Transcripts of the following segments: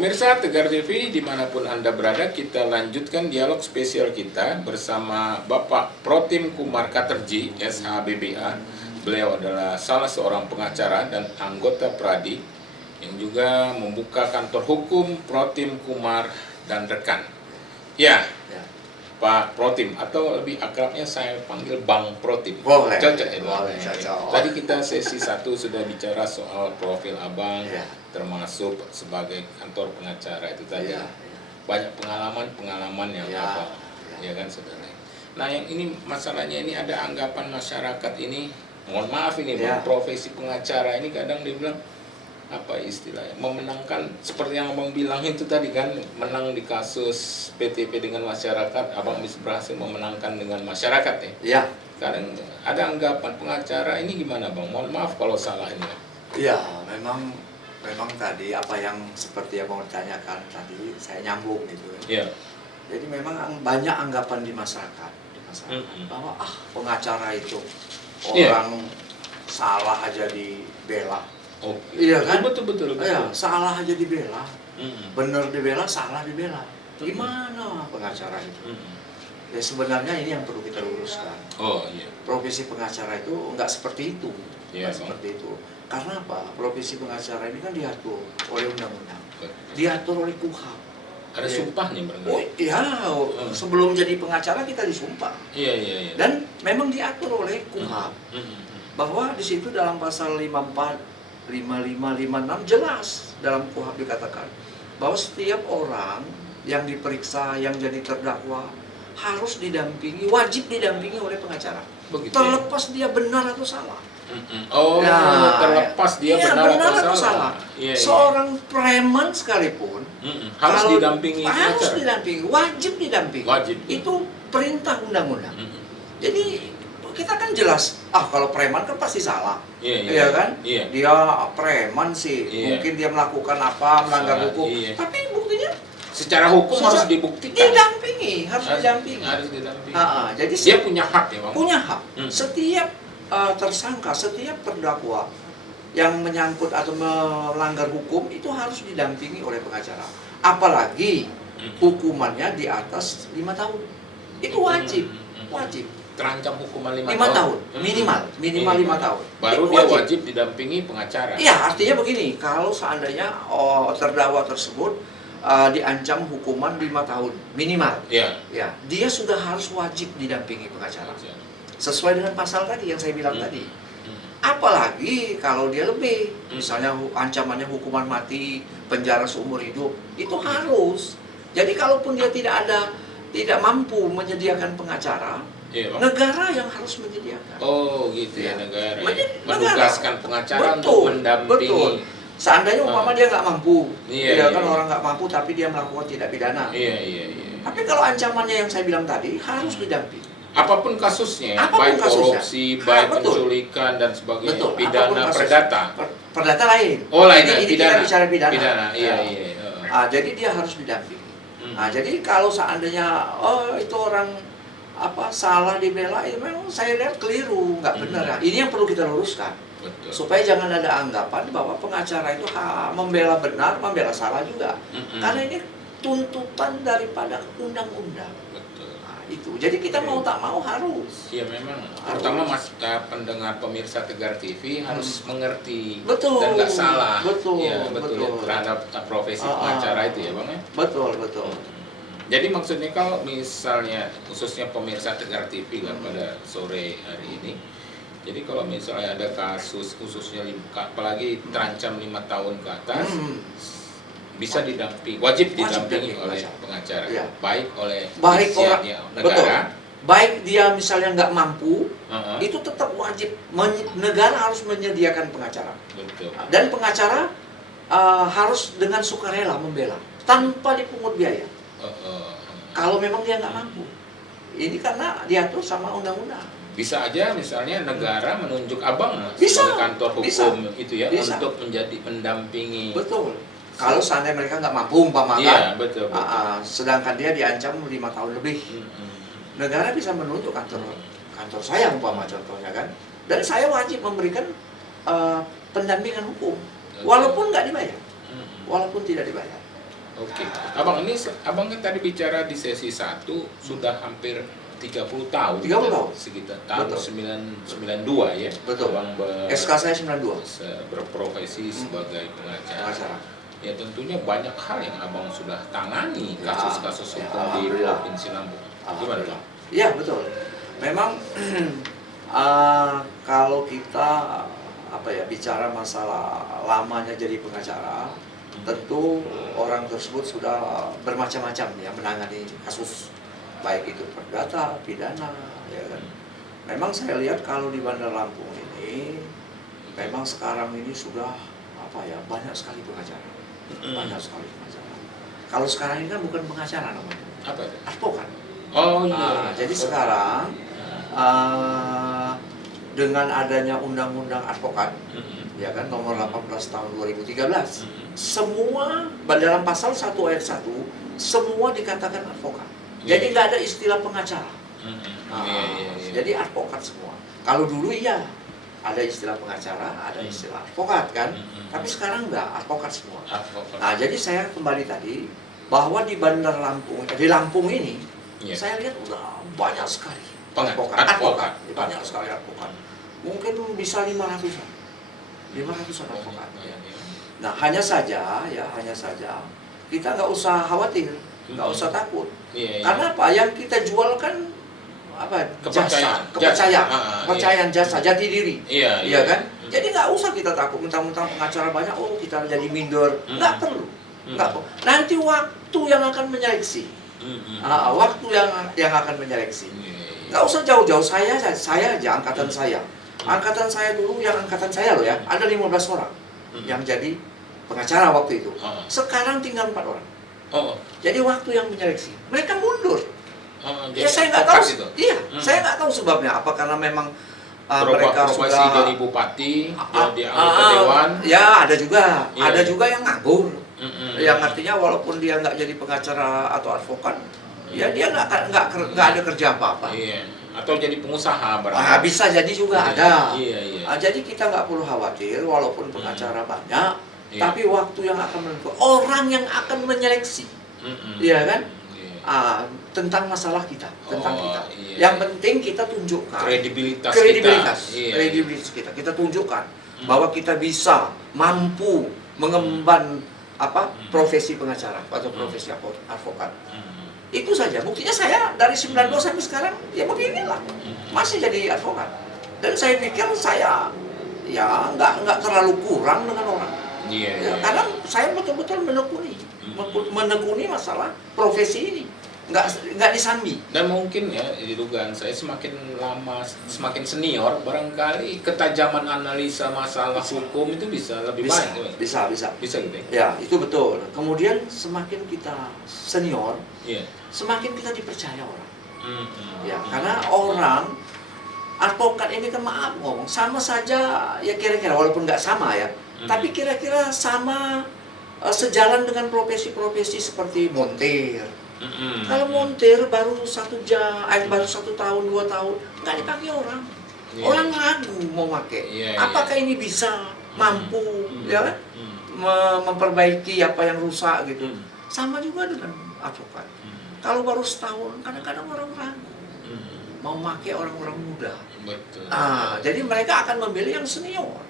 Pemirsa Tegar TV dimanapun Anda berada, kita lanjutkan dialog spesial kita bersama Bapak Protim Kumar Katerji, SHBBA. Beliau adalah salah seorang pengacara dan anggota Pradi yang juga membuka kantor hukum Protim Kumar dan rekan. Ya, Pak Protim, atau lebih akrabnya saya panggil Bang Protim. Boleh. Cocok ya? Boleh, cocok. Tadi kita sesi 1 sudah bicara soal profil Abang, termasuk sebagai kantor pengacara itu tadi. Banyak pengalaman yang apa, ya kan saudara. Nah, yang ini masalahnya ini ada anggapan masyarakat ini, mohon maaf ini Bang, profesi pengacara ini kadang dibilang apa istilahnya, memenangkan seperti yang Abang bilang itu tadi kan, menang di kasus PTP dengan masyarakat, Abang bisa berhasil memenangkan dengan masyarakat ya. Iya. Kadang ada anggapan pengacara ini gimana Bang? Mohon maaf kalau salah ini. Iya, memang tadi apa yang seperti yang mau tanyakan tadi saya nyambung gitu. Iya. Jadi memang banyak anggapan di masyarakat, bahwa pengacara itu orang salah aja dibela. Oh, iya kan? Betul. Iya, salah aja dibela, bener dibela, salah dibela. Gimana pengacara itu? Ya sebenarnya ini yang perlu kita luruskan. Oh iya. Profesi pengacara itu enggak seperti itu, seperti itu. Karena apa? Profesi pengacara ini kan diatur oleh undang-undang, diatur oleh KUHP. Ada sumpahnya berarti? Oh iya, sebelum jadi pengacara kita disumpah. Iya. Dan memang diatur oleh KUHP bahwa di situ dalam pasal 54, 55, 56 jelas dalam KUHP dikatakan bahwa setiap orang yang diperiksa, yang jadi terdakwa harus didampingi, wajib didampingi oleh pengacara. Begitu, terlepas dia benar atau salah. Oh, terlepas dia benar atau salah. Iya. Seorang preman sekalipun harus didampingi. Harus didampingi, wajib didampingi. Wajib. Itu perintah undang-undang. Jadi kita kan jelas, kalau preman kan pasti salah. Iya kan? Iya. Dia preman sih, mungkin dia melakukan apa, melanggar hukum. Tapi buktinya secara hukum harus dibuktikan. Harus didampingi. Jadi dia punya hak ya Bang? Punya hak. Setiap tersangka, setiap terdakwa yang menyangkut atau melanggar hukum itu harus didampingi oleh pengacara. Apalagi hukumannya di atas 5 tahun. Itu wajib. Terancam hukuman 5 tahun. Minimal 5 tahun. Baru dia wajib didampingi pengacara. Iya, artinya begini, kalau seandainya terdakwa tersebut diancam hukuman 5 tahun minimal. Ya, dia sudah harus wajib didampingi pengacara. Sesuai dengan pasal tadi yang saya bilang tadi. Apalagi kalau dia lebih, misalnya ancamannya hukuman mati, penjara seumur hidup, itu harus. Jadi kalaupun dia tidak mampu menyediakan pengacara, negara yang harus menyediakan. Oh gitu ya, negara menugaskan pengacara betul, untuk mendampingi. Betul. Seandainya umpama dia nggak mampu, kan orang nggak mampu tapi dia melakukan tindak pidana. Iya. Tapi kalau ancamannya yang saya bilang tadi harus didampingi. Apapun kasusnya, baik korupsi, baik penculikan dan sebagainya, pidana perdata. Perdata lain. Oh lain, ini pidana. Kita bicara pidana. Iya. Jadi dia harus didampingi. Jadi kalau seandainya itu orang salah dibela, itu memang saya lihat keliru, nggak benar. Ini yang perlu kita luruskan. Betul. Supaya jangan ada anggapan bahwa pengacara itu membela benar, membela salah juga. Karena ini tuntutan daripada undang-undang. Itu. Jadi kita mau tak mau harus. Iya memang. Terutama pendengar pemirsa Tegar TV harus mengerti dan betul, nggak salah. Betul. Ya, terhadap profesi pengacara itu ya Bang ya. Betul. Jadi maksudnya kalau misalnya khususnya pemirsa Tegar TV kan pada sore hari ini. Jadi kalau misalnya ada kasus khususnya apalagi terancam 5 tahun ke atas, bisa wajib didampingi oleh pengacara, baik oleh negara, baik dia misalnya nggak mampu, itu tetap wajib, negara harus menyediakan pengacara. Betul. Dan pengacara harus dengan sukarela membela, tanpa dipungut biaya. Kalau memang dia nggak mampu, ini karena diatur sama undang-undang. Bisa aja misalnya negara menunjuk Abang sebagai kantor hukum itu ya untuk menjadi pendampingi. Betul. Kalau seandainya mereka nggak mampu umpamakan, betul. Sedangkan dia diancam 5 tahun lebih, negara bisa menunjuk kantor saya umpama contohnya kan, dan saya wajib memberikan pendampingan hukum, walaupun nggak dibayar, walaupun tidak dibayar. Oke. Abang ini, abang kan tadi bicara di sesi 1 sudah hampir 30 tahun. 30 tahun. Sekitar tahun 92 ya. Betul. Abang SK saya 92. Berprofesi sebagai pengacara. Pengacara. Ya tentunya banyak hal yang abang sudah tangani, kasus-kasus hukum di Provinsi Lampung. Gimana Bang? Iya betul. Memang kalau kita bicara masalah lamanya jadi pengacara, tentu orang tersebut sudah bermacam-macam ya menangani kasus, baik itu perdata, pidana, ya kan. Memang saya lihat kalau di Bandar Lampung ini, memang sekarang ini sudah banyak sekali pengacara, banyak sekali pengacara. Kalau sekarang ini kan bukan pengacara namanya, apa itu? advokat. Oh iya. Jadi sekarang dengan adanya undang-undang advokat, ya kan nomor 18 tahun 2013, semua dalam pasal 1 ayat 1 semua dikatakan advokat. Jadi nggak ada istilah pengacara. Jadi advokat semua. Kalau dulu iya ada istilah pengacara, ada istilah advokat kan. Tapi sekarang enggak, advokat semua. Nah, jadi saya kembali tadi bahwa di Bandar Lampung, di Lampung ini, saya lihat udah banyak sekali advokat. Banyak sekali advokat. Mungkin bisa 500-an. 500-an advokat. Nah, hanya saja kita nggak usah khawatir, nggak usah takut. Karena apa? Yang kita jual kan kepercayaan, jasa, jati diri. Iya kan? Jadi nggak usah kita takut mentang-mentang pengacara banyak, kita jadi minder. Nggak perlu. Nanti waktu yang akan menyeleksi. Waktu yang akan menyeleksi. Nggak usah jauh-jauh, saya aja angkatan saya. Angkatan saya dulu, angkatan saya loh ya, ada 15 orang yang jadi pengacara waktu itu. Sekarang tinggal 4 orang. Jadi waktu yang menyeleksi, mereka mundur. Saya nggak tahu. Saya nggak tahu sebabnya. Apa karena memang mereka sudah jadi bupati, jadi anggota dewan. Ya ada juga, ada juga yang nganggur. Yang artinya walaupun dia nggak jadi pengacara atau advokat, ya dia nggak ada kerja apa-apa. Atau jadi pengusaha barangkali. Bisa jadi juga ada. Jadi kita nggak perlu khawatir walaupun pengacara banyak, tapi waktu yang akan menentukan, orang yang akan menyeleksi, iya kan? Tentang masalah kita, tentang kita. Yang penting kita tunjukkan kredibilitas kita. Kita tunjukkan bahwa kita bisa mampu mengemban profesi pengacara atau profesi advokat. Itu saja. Buktinya saya dari 92 sampai sekarang ya beginilah, masih jadi advokat. Dan saya pikir saya ya nggak terlalu kurang dengan orang. Karena saya betul-betul menekuni masalah profesi ini. Nggak disambi. Dan mungkin ya, di dugaan saya semakin lama, semakin senior, barangkali ketajaman analisa masalah hukum itu bisa lebih baik. Bisa gitu ya. Itu betul. Kemudian semakin kita senior, semakin kita dipercaya orang. Ya, karena orang advokat ini kan maaf ngomong sama saja ya, kira-kira walaupun nggak sama ya, tapi kira-kira sama sejalan dengan profesi-profesi seperti montir. Kalau montir baru 1 tahun 2 tahun nggak dipakai orang. Orang ragu mau pakai. Apakah ini bisa mampu ya kan memperbaiki apa yang rusak gitu. Sama juga dengan advokat. Kalau baru setahun kadang-kadang orang ragu mau pakai orang-orang muda. Jadi mereka akan memilih yang senior.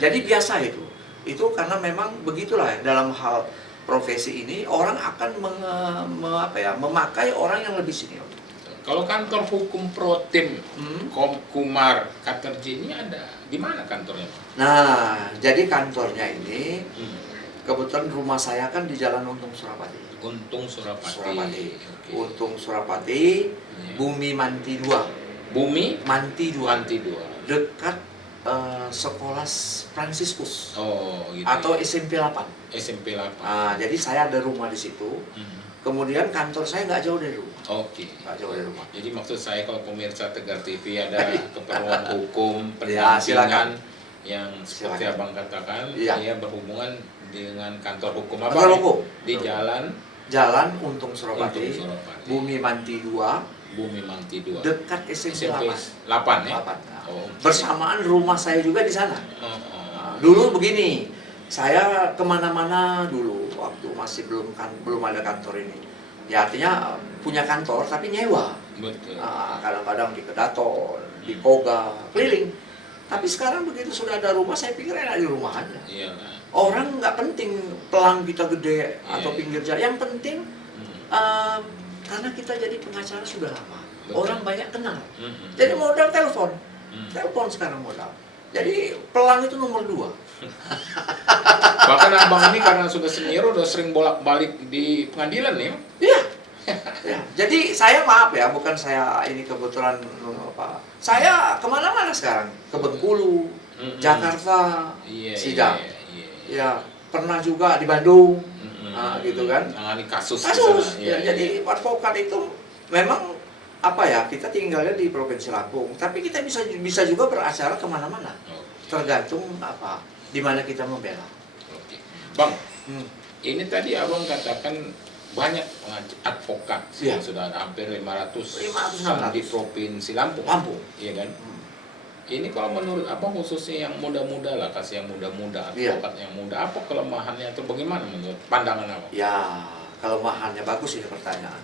Jadi biasa itu. Itu karena memang begitulah dalam hal profesi ini, orang akan memakai orang yang lebih senior. Kalau kantor hukum Protim, Kumar, Katerji ini ada di mana kantornya? Nah, jadi kantornya ini kebetulan rumah saya kan di Jalan Untung Surapati. Untung Surapati, Bumi Manti 2. Bumi Manti 2. Dekat sekolah Fransiskus. Gitu. Atau SMP 8. Jadi saya ada rumah di situ. Kemudian kantor saya nggak jauh dari rumah. Nggak jauh dari rumah. Jadi maksud saya kalau pemirsa Tegar TV ada keperluan hukum, pendampingan yang seperti abang katakan, berhubungan dengan kantor hukum abang di Jalan Untung Surapati, Bumi Manti 2. Dekat SMP 8 ya. Bersamaan rumah saya juga di sana. Dulu begini, Saya kemana-mana dulu waktu masih belum ada kantor ini. Ya artinya punya kantor tapi nyewa. Betul. Kadang-kadang di Kedaton, di Koga, keliling. Tapi sekarang begitu sudah ada rumah, saya pikir enak di rumah aja. Iya. Orang nggak penting pelang kita gede atau pinggir jalan. Yang penting karena kita jadi pengacara sudah lama. Betul. Orang banyak kenal. Jadi modal telepon. Telepon sekarang modal. Jadi pelang itu nomor 2. Bahkan abang ini karena sudah senior udah sering bolak-balik di pengadilan ya? Iya. Ya. Jadi saya maaf ya, bukan saya ini kebetulan apa. Saya kemana-mana sekarang, ke Bengkulu, Jakarta, sidang. Ya, pernah juga di Bandung, gitu kan. Nangani kasus. Ya, jadi advokat itu memang apa ya, kita tinggalnya di Provinsi Lampung, tapi kita bisa juga beracara kemana-mana, tergantung apa, di mana kita membela. Oke. Bang, ini tadi abang katakan banyak advokat yang sudah ada hampir 500 di Provinsi Lampung. Iya kan? Ini kalau menurut abang khususnya yang muda-muda lah, kasih yang muda-muda, advokat yang muda, apa kelemahannya atau bagaimana menurut pandangan abang? Ya, kelemahannya bagus ini pertanyaan.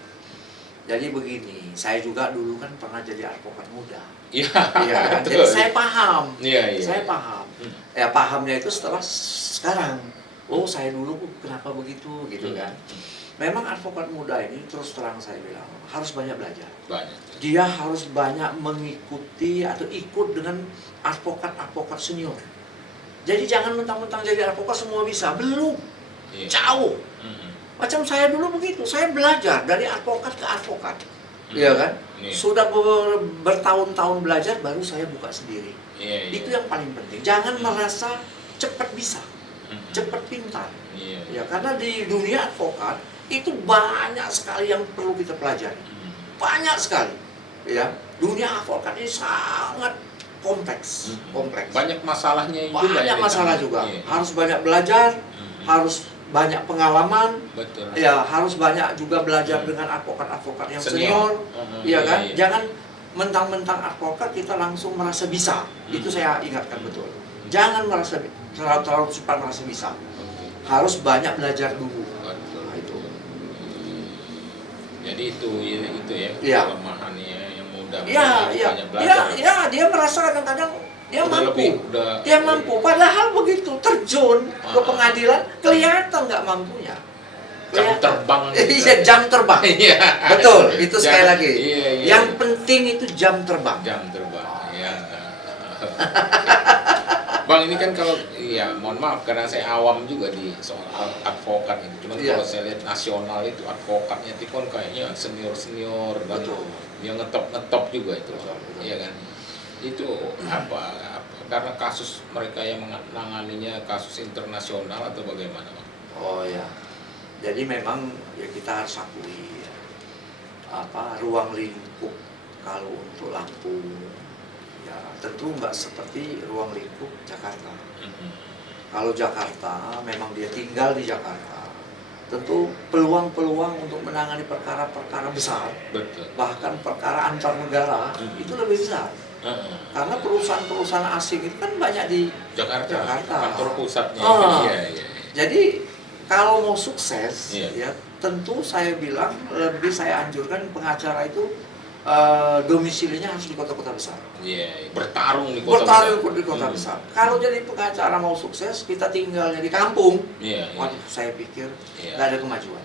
Jadi begini, saya juga dulu kan pernah jadi advokat muda. Iya. Kan? Jadi saya paham. Iya. Saya paham. Ya pahamnya itu setelah sekarang. Oh, saya dulu kenapa begitu gitu kan. Memang advokat muda ini terus terang saya bilang harus banyak belajar. Dia harus banyak mengikuti atau ikut dengan advokat-advokat senior. Jadi jangan mentang-mentang jadi advokat semua bisa, belum. Jauh. Macam saya dulu begitu, saya belajar dari advokat ke advokat. Iya kan? Sudah bertahun-tahun belajar baru saya buka sendiri. Itu yang paling penting. Jangan merasa cepat bisa, cepat pintar. Ya, karena di dunia advokat itu banyak sekali yang perlu kita pelajari. Banyak sekali. Ya, dunia advokat ini sangat kompleks. Banyak masalahnya juga. Banyak masalah juga. Harus banyak belajar, harus banyak pengalaman. Betul. Ya, harus banyak juga belajar dengan advokat-advokat yang senior. Iya kan? Jangan mentang-mentang advokat kita langsung merasa bisa. Itu saya ingatkan betul. Jangan merasa terlalu cepat merasa bisa. Harus banyak belajar dulu. Nah, itu. Jadi itu ya kelemahannya yang muda. Banyak belajar. Dia merasa kadang-kadang dia mampu. Padahal begitu terjun ke pengadilan kelihatan nggak mampunya. Jam terbang. Iya, jam terbang. Betul, itu sekali lagi. Yang penting itu jam terbang. Bang, ini kan kalau mohon maaf karena saya awam juga di soal advokat ini. Cuman kalau saya lihat nasional itu advokatnya itu kan kayaknya senior dan dia ngetop juga itu. Iya kan? Itu apa? Karena kasus mereka yang menanganinya kasus internasional atau bagaimana, Bang? Oh ya. Jadi memang ya kita harus akui ruang lingkup kalau untuk Lampung ya tentu nggak seperti ruang lingkup Jakarta. Kalau Jakarta memang dia tinggal di Jakarta, tentu peluang-peluang untuk menangani perkara-perkara besar, bahkan perkara antar negara itu lebih besar. Karena perusahaan-perusahaan asing itu kan banyak di Jakarta. Kantor pusatnya. Jadi kalau mau sukses, ya tentu saya bilang lebih saya anjurkan pengacara itu domisilinya harus di kota-kota besar. Bertarung di kota besar. Kalau jadi pengacara mau sukses, kita tinggalnya di kampung. Waduh, saya pikir nggak ada kemajuan.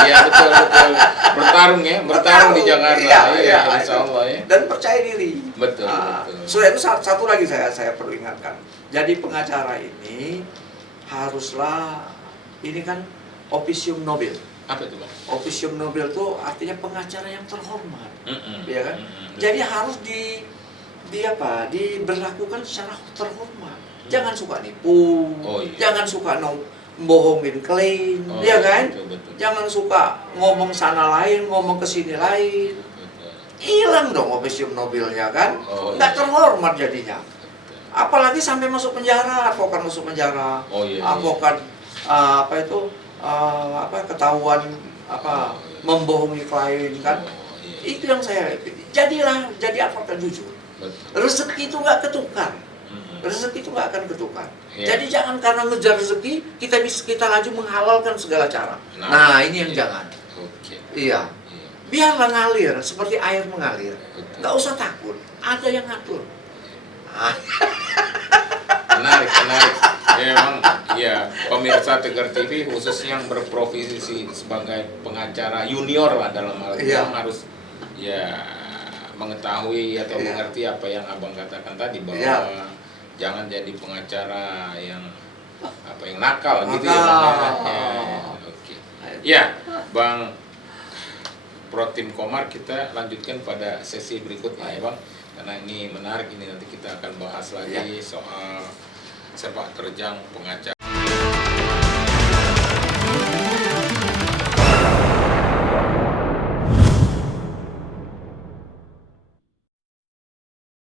Iya betul. Bertarung di Jakarta. Insya Allah ya. Dan percaya diri. Betul. Sudah itu satu lagi saya perlu ingatkan. Jadi pengacara ini haruslah, ini kan officium nobile. Apa itu, Bang? Officium nobile itu artinya pengacara yang terhormat, ya kan? Jadi harus diberlakukan secara terhormat. Jangan suka nipu, jangan suka bohongin klien, ya kan? Betul. Jangan suka ngomong sana lain, ngomong kesini lain. Hilang dong officium nobile-nya kan? Nggak terhormat jadinya. Apalagi sampai masuk penjara, advokat masuk penjara, advokat ketahuan membohongi klien kan. Itu yang saya jadi advokat jujur. Rezeki itu nggak ketukar. Rezeki itu nggak akan ketukar. Iya. Jadi jangan karena ngejar rezeki kita laju menghalalkan segala cara. Nah ini yang jangan. Iya. Biarlah ngalir seperti air mengalir. Nggak usah takut. Ada yang ngatur. Menarik. Ya, memang ya pemirsa Tegar TV khususnya yang berprofesi sebagai pengacara junior lah dalam hal ini yang harus ya mengetahui atau mengerti apa yang abang katakan tadi bahwa jangan jadi pengacara yang nakal gitu ya bang. Oke. Ya bang Protim Komar, kita lanjutkan pada sesi berikutnya ya bang, karena ini menarik, ini nanti kita akan bahas lagi soal sepak terjang pengacara.